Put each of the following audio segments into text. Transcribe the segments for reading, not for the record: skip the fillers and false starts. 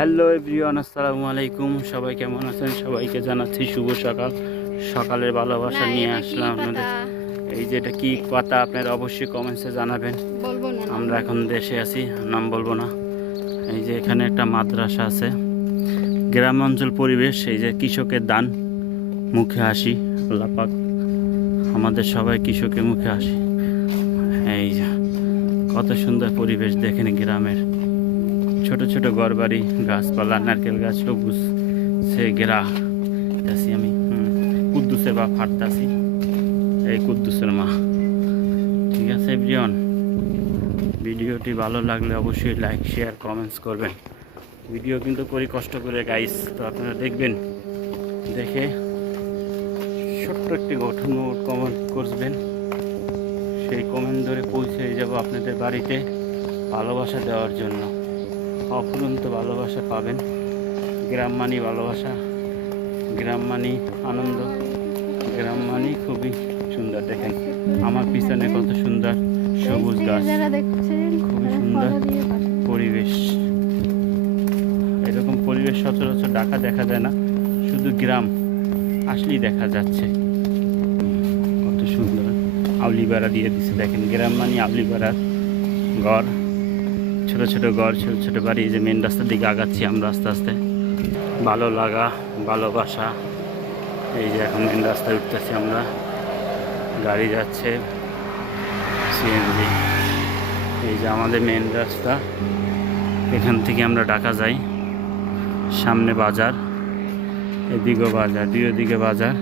Hello everyone, আসসালামু আলাইকুম। সবাই কেমন আছেন? সবাইকে জানাচ্ছি শুভ সকাল। সকালের ভালোবাসা নিয়ে আসলাম আপনাদের। এই যে এটা কি পাতা, আপনারা অবশ্যই কমেন্টসে জানাবেন। আমরা এখন দেশে আছি, নাম বলবো না। এই যে এখানে একটা মাদ্রাসা আছে, গ্রাম অঞ্চল পরিবেশ। এই যে কৃষকের দান, মুখে হাসি। আল্লাহ পাক আমাদের সবাই কৃষকের মুখে হাসি। এই যে কত সুন্দর পরিবেশ দেখেন গ্রামের। ছোট ছোট ঘরবাড়ি, গাছপালা, নারকেল গাছ, সবুজ সে ঘেরা আছি আমি। কুদ্দুসের বা ফাটতাছি, এই কুদ্দুসের মা। ঠিক আছে এভরিওয়ান, ভিডিওটি ভালো লাগলে অবশ্যই লাইক, শেয়ার, কমেন্টস করবেন। ভিডিও কিন্তু করি কষ্ট করে গাইস, তো আপনারা দেখবেন, দেখে ছোট্ট একটি গঠন কমেন্ট করবেন। সেই কমেন্ট ধরে পৌঁছে যাব আপনাদের বাড়িতে ভালোবাসা দেওয়ার জন্য। অফুরন্ত ভালোবাসা পাবেন। গ্রাম মানি ভালোবাসা, গ্রাম মানি আনন্দ, গ্রাম মানি খুবই সুন্দর। দেখেন আমার পিছনে কত সুন্দর সবুজ গাছ, খুবই সুন্দর পরিবেশ। এরকম পরিবেশ সচরাচর ঢাকা দেখা যায় না, শুধু গ্রাম আসলেই দেখা যাচ্ছে। কত সুন্দর আউলিপাড়া দিয়ে দিচ্ছে, দেখেন গ্রাম মানি আউলিপাড়ার ঘর, ছোট ছোট ঘর, ছোট ছোট বাড়ি। এই যে মেন রাস্তার দিকে আগাচ্ছি আমরা আস্তে আস্তে। ভালো লাগা, ভালোবাসা। এই যে এখন মেন রাস্তায় উঠতেছি আমরা, গাড়ি যাচ্ছে, সিএনজি। এই যে আমাদের মেন রাস্তা, এখান থেকে আমরা ঢাকা যাই। সামনে বাজার, এদিকেও বাজার, দুই দিকে বাজার।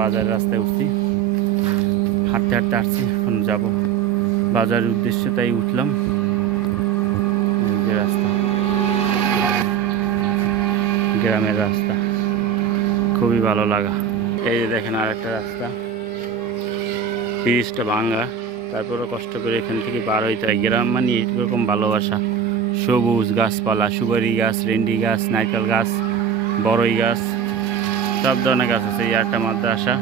বাজার রাস্তায় উঠছি, হাঁটতে হাঁটতে আসছি, এখন যাবো বাজারের উদ্দেশ্যে, তাই উঠলাম। রাস্তা, গ্রামের রাস্তা, খুবই ভালো লাগা। এই যে দেখেন আর একটা রাস্তা, ব্রিজটা ভাঙা, তারপরে কষ্ট করে এখান থেকে পার হইতে হয়। গ্রাম মানে এরকম ভালোবাসা, সবুজ গাছপালা, সুপারি গাছ, রেন্ডি গাছ, নারকেল গাছ, বড়ই গাছ, সব ধরনের গাছ আছে। এই একটা মাদ্রাসা,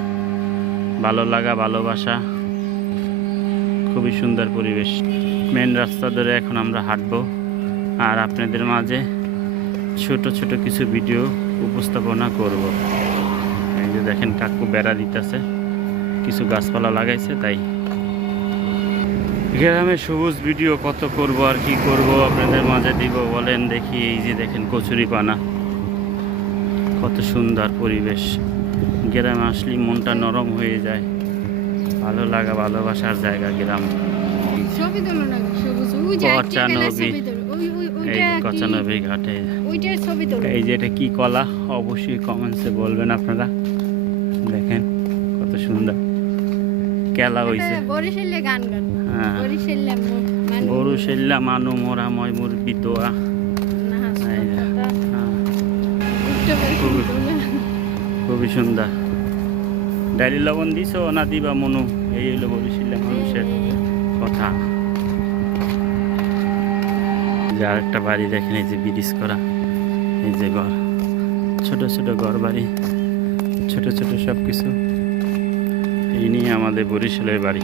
ভালো লাগা, ভালোবাসা, খুবই সুন্দর পরিবেশ। মেন রাস্তা ধরে এখন আমরা হাঁটবো, আর আপনাদের মাঝে ছোট ছোট কিছু ভিডিও উপস্থাপনা করব। এই যে দেখেন কাকু বেড়া দিতেছে, কিছু গাছপালা লাগাইছে, তাই গ্রামে সবুজ ভিডিও কত করব আর কি করব, আপনাদের মাঝে দিব বলেন দেখি। এই যে দেখেন কচুরি পানা, কত সুন্দর পরিবেশ। গ্রামে আসলে মনটা নরম হয়ে যায়, ভালো লাগা, ভালোবাসার জায়গা গ্রাম। কচানবী ঘাটে। এই যে এটা কি কলা, অবশ্যই কমেন্টসে বলবেন আপনারা। দেখেন কত সুন্দর কেলা হয়েছে। গরু সেল্লা মানু মোরা ময় মুরগি দোয়া। খুবই সুন্দর। ডাইলি লবণ দিছ না দিবা মনু? এই হলো বরিশাল্লা মানুষের কথা। আর একটা বাড়ি দেখেন, এই যে ব্রিজ করা, এই যে ঘর, ছোট ছোট ঘর বাড়ি, ছোট ছোট সব কিছু। এই নিয়ে আমাদের বরিশালের বাড়ি।